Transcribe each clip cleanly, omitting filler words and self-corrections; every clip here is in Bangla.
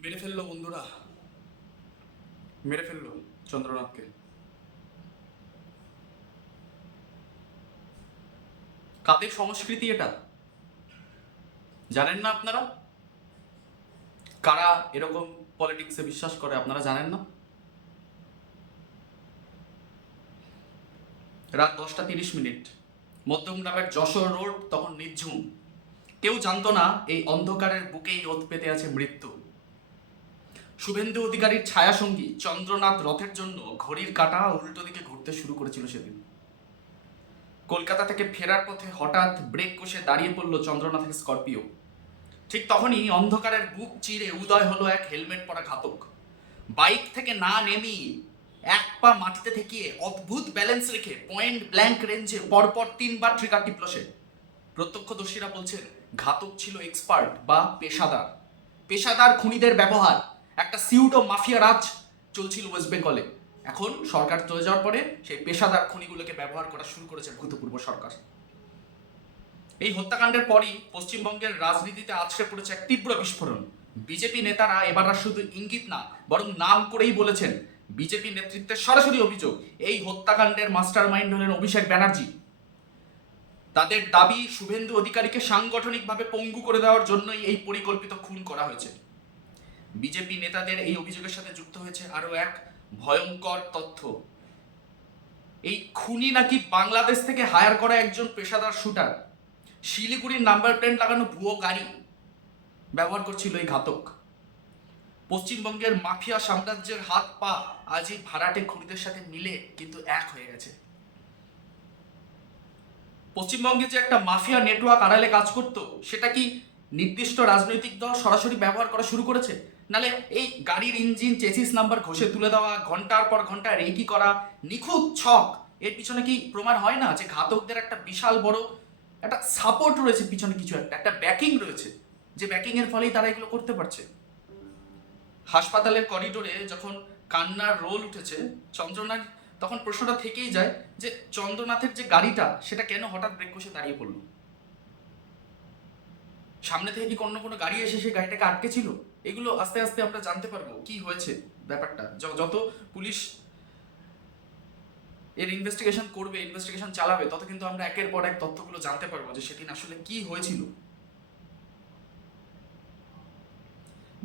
মেরে ফেললো বন্ধুরা, মেরে ফেললো চন্দ্রনাথকে। কাদের সংস্কৃতি এটা জানেন না আপনারা? কারা এরকম পলিটিক্সে বিশ্বাস করে আপনারা জানেন না? রাত 10টা 30 মিনিট, মধ্যমগ্রামের যশোর রোড তখন নিঝুম। কেউ জানতো না এই অন্ধকারের বুকেই ওত পেতে আছে মৃত্যু। শুভেন্দু অধিকারীর ছায়াসঙ্গী চন্দ্রনাথ রথের জন্য ঘড়ির কাঁটা উল্টো দিকে ঘুরতে শুরু করেছিল সেদিন। কলকাতা থেকে ফেরার পথে হঠাৎ ব্রেক কষে দাঁড়িয়ে পড়ল চন্দ্রনাথের স্করপিও। ঠিক তখনই অন্ধকারের বুক চিরে উদয় হলো এক হেলমেট পরা ঘাতক। বাইক থেকে না নেমেই এক পা মাটিতে ঠেকিয়ে অদ্ভুত ব্যালেন্স রেখে পয়েন্ট ব্ল্যাঙ্ক রেঞ্জে পরপর 3বার ট্রিগার টিপল সে। প্রত্যক্ষদর্শীরা বলছেন ঘাতক ছিল এক্সপার্ট বা পেশাদার। পেশাদার খুনিদের ব্যবহার, একটা সিউডো মাফিয়া রাজ চলছিল ওয়েস্ট বেঙ্গলে। এখন সরকার চলে যাওয়ার পরে সেই পেশাদার খুনিগুলোকে ব্যবহার করা শুরু করেছে ভূতপূর্ব সরকার। এই হত্যাকাণ্ডের পরই পশ্চিমবঙ্গের রাজনীতিতে আছড়ে পড়েছে এক তীব্র বিস্ফোরণ। বিজেপি নেতারা এবার আর শুধু ইঙ্গিত না, বরং নাম করেই বলেছেন। বিজেপি নেতৃত্বের সরাসরি অভিযোগ, এই হত্যাকাণ্ডের মাস্টারমাইন্ড হলেন অভিষেক ব্যানার্জি। তাদের দাবি শুভেন্দু অধিকারীকে সাংগঠনিকভাবে পঙ্গু করে দেওয়ার জন্যই এই পরিকল্পিত খুন করা হয়েছে। বিজেপি নেতাদের এই অভিযোগের সাথে যুক্ত হয়েছে আরো এক ভয়ঙ্কর তথ্য। এই খুনি নাকি বাংলাদেশ থেকে হায়ার করা একজন পেশাদার শুটার। শিলিগুড়ির নাম্বার প্লেট লাগানো ভুয়ো গাড়ি ব্যবহার করছিল এই ঘাতক। পশ্চিমবঙ্গের মাফিয়া সাম্রাজ্যের হাত পা আজই ভাড়াটে খুনিদের সাথে মিলে কিন্তু এক হয়ে গেছে। পশ্চিমবঙ্গে যে একটা মাফিয়া নেটওয়ার্ক আড়ালে কাজ করতো, সেটা কি নির্দিষ্ট রাজনৈতিক দল সরাসরি ব্যবহার করা শুরু করেছে? নালে এই গাড়ির ইঞ্জিন চেসিস নাম্বার ঘষে তুলে দেওয়া, ঘন্টার পর ঘন্টা রেকি করা নিখুঁত ছক, এর পিছনে কি প্রমাণ হয় না যে ঘাতকদের একটা বিশাল বড় একটা সাপোর্ট রয়েছে, পিছনে কিছু একটা ব্যাকিং রয়েছে, যে ব্যাকিং এর ফলেই তারা এগুলো করতে পারছে। হাসপাতালের করিডোরে যখন কান্নার রোল উঠেছে চন্দ্রনাথ, তখন প্রশ্নটা থেকেই যায় যে চন্দ্রনাথের যে গাড়িটা সেটা কেন হঠাৎ ব্রেক কষে দাঁড়িয়ে পড়লো? সামনে থেকে কি কোনো গাড়ি এসে সেই গাড়িটাকে আটকে ছিল? এগুলো আস্তে আস্তে আমরা জানতে পারবো কি হয়েছে ব্যাপারটা। যত পুলিশ এর ইনভেস্টিগেশন করবে, ইনভেস্টিগেশন চালাবে, তত কিন্তু আমরা একের পর এক তথ্যগুলো জানতে পারবো যে সেদিন আসলে কি হয়েছিল।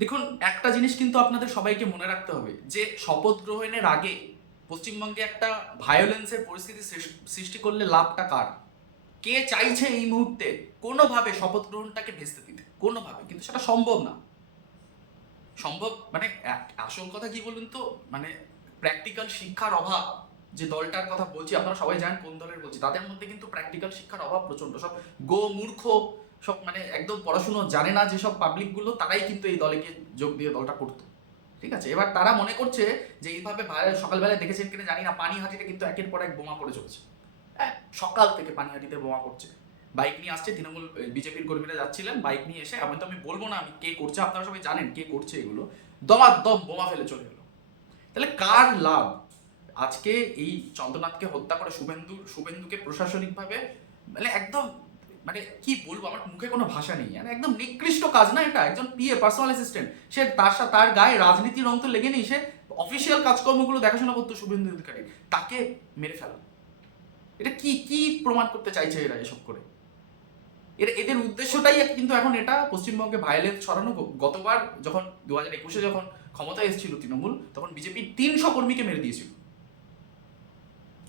দেখুন, একটা জিনিস কিন্তু আপনাদের সবাইকে মনে রাখতে হবে যে শপথ গ্রহণের আগে পশ্চিমবঙ্গে একটা ভায়োলেন্সের পরিস্থিতি সৃষ্টি করলে লাভটা কার? কে চাইছে এই মুহূর্তে কোনোভাবে শপথ গ্রহণটাকে ভেস্তে দিতে? কোনোভাবে কিন্তু সেটা সম্ভব না। সম্ভব মানে আসল কথা কি বলুন তো, মানে প্র্যাকটিক্যাল শিক্ষার অভাব। যে দলটার কথা বলছি আপনারা সবাই জানেন কোন দলের বলছি, তাদের মধ্যে কিন্তু প্র্যাকটিক্যাল শিক্ষার অভাব প্রচন্ড। সব গো মূর্খ, সব মানে একদম পড়াশুনো জানে না যেসব পাবলিকগুলো, তারাই কিন্তু এই দলে গিয়ে যোগ দিয়ে দলটা করতো। ঠিক আছে, এবার তারা মনে করছে যে এইভাবে সকালবেলায় দেখেছেন কিনা জানি না, পানিহাটিতে কিন্তু একের পর এক বোমা পড়ে চলছে। হ্যাঁ, সকাল থেকে পানিহাটিতে বোমা পড়ছে। বাইক নিয়ে আসছে তৃণমূল বিজেপির কর্মীরা যাচ্ছিলেন, বাইক নিয়ে এসে, আমি বলবো না আমি কে করছে, আপনারা সবাই জানেন কে করছে এগুলো, দমাদম বোমা ফেলে চলে গেলো। তাহলে কার লাভ? আজকে এই চন্দ্রনাথকে হত্যা করে শুভেন্দুকে প্রশাসনিকভাবে মানে একদম, মানে কি বলবো, আমার মুখে কোনো ভাষা নেই। মানে একদম নিকৃষ্ট কাজ না এটা? একজন পিএ পার্সোনাল অ্যাসিস্ট্যান্ট, সে তার সাথে তার গায়ে রাজনীতির রং তো লেগে নেই, সে অফিসিয়াল কাজকর্মগুলো দেখাশোনা করতো শুভেন্দু অধিকারী, তাকে মেরে ফেলা। এটা কি কি প্রমাণ করতে চাইছে এরা এসব করে? এদের উদ্দেশ্যটাই কিন্তু এখন এটা পশ্চিমবঙ্গে ভায়োলেন্স ছড়ানো। গতবার যখন 2021-এ যখন ক্ষমতায় এসেছিল তৃণমূল, তখন বিজেপি 300 কর্মীকে মেরে দিয়েছিল।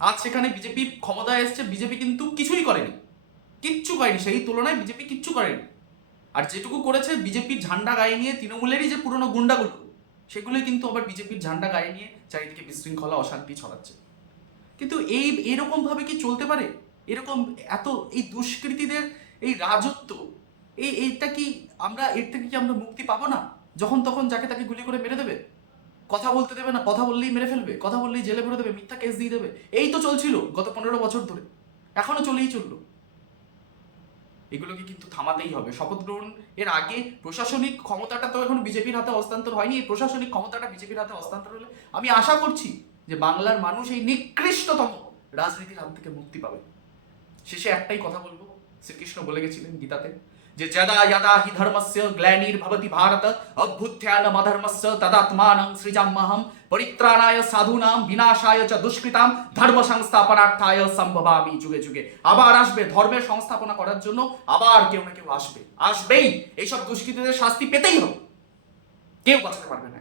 আজ সেখানে বিজেপি ক্ষমতায় এসছে, বিজেপি কিন্তু কিছুই করেনি, কিচ্ছু করেনি, সেই তুলনায় বিজেপি কিচ্ছু করেনি। আর যেটুকু করেছে, বিজেপির ঝান্ডা গায়ে নিয়ে তৃণমূলেরই যে পুরনো গুন্ডাগুলো, সেগুলোই কিন্তু আবার বিজেপির ঝান্ডা গায়ে নিয়ে চারিদিকে বিশৃঙ্খলা অশান্তি ছড়াচ্ছে। কিন্তু এরকম ভাবে কি চলতে পারে? এরকম এত এই দুষ্কৃতীদের এই রাজত্ব, এইটা কি আমরা এর থেকে কি আমরা মুক্তি পাবো না? যখন তখন যাকে তাকে গুলি করে মেরে দেবে, কথা বলতে দেবে না, কথা বললেই মেরে ফেলবে, কথা বললেই জেলে ভরে দেবে, মিথ্যা কেস দিয়ে দেবে। এই তো চলছিল গত 15 বছর ধরে, এখনো চলেই চললো। এগুলোকে কিন্তু থামাতেই হবে। শপথ গ্রহণ এর আগে প্রশাসনিক ক্ষমতাটা তো এখন বিজেপির হাতে হস্তান্তর হয়নি, এই প্রশাসনিক ক্ষমতাটা বিজেপির হাতে হস্তান্তর হলে আমি আশা করছি যে বাংলার মানুষ এই নিকৃষ্টতম রাজনীতির হাত থেকে মুক্তি পাবে। শেষে একটাই কথা বলবো, শ্রীকৃষ্ণ বলে গেছিলেন গীতাতে, যে যদা যদা হি ধর্মস্য গ্লানির্ভবতি ভারত অভ্যুত্থানম অধর্মস্য তদাত্মানং সৃজাম্যহম পরিত্রাণায় সাধুনাম বিনাশায় চ দুষ্কৃতাম ধর্ম সংস্থাপনার্থায় সম্ভবামি যুগে যুগে। আবার আসবে ধর্মের সংস্থাপনা করার জন্য, আবার কেউ না কেউ আসবেই। এইসব দুষ্কৃতীদের শাস্তি পেতেই হবে, কেউ বাঁচাতে পারবে না।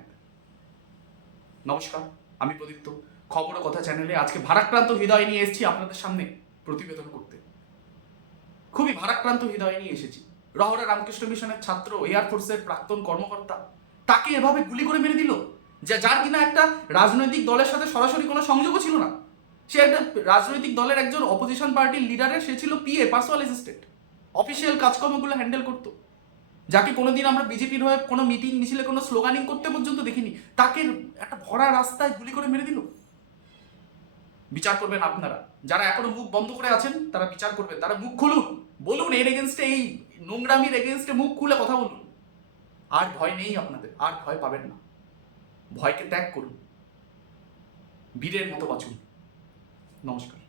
নমস্কার, আমি প্রদীপ্ত, খবর ও কথা চ্যানেলে আজকে ভারাক্রান্ত হৃদয় নিয়ে এসেছি আপনাদের সামনে প্রতিবেদন করতে। খুবই ভারাক্রান্ত হৃদয় নিয়ে এসেছি। রহরা রামকৃষ্ণ মিশনের ছাত্র, এয়ারফোর্সের প্রাক্তন কর্মকর্তা, তাকে এভাবে গুলি করে মেরে দিল, যার কিনা একটা রাজনৈতিক দলের সাথে সরাসরি কোনো সংযোগও ছিল না। সে একটা রাজনৈতিক দলের একজন অপোজিশন পার্টির লিডারের, সে ছিল পিএ, পার্সোনাল অ্যাসিস্ট্যান্ট, অফিসিয়াল কাজকর্মগুলো হ্যান্ডেল করতো, যাকে কোনোদিন আমরা বিজেপির হয়ে কোনো মিটিং মিছিলে কোনো স্লোগানিং করতে পর্যন্ত দেখিনি, তাকে একটা ভরা রাস্তায় গুলি করে মেরে দিল। বিচার করবেন আপনারা, যারা এখনো মুখ বন্ধ করে আছেন তারা বিচার করবেন, তারা মুখ খুলুন, বলুন এর এগেনস্টে, এই নোংরামির এগেনস্টে মুখ খুলে কথা বলুন। আর ভয় নেই আপনাদের, আর ভয় পাবেন না। ভয়কে ত্যাগ করুন, বীরের মতো বাঁচুন। নমস্কার।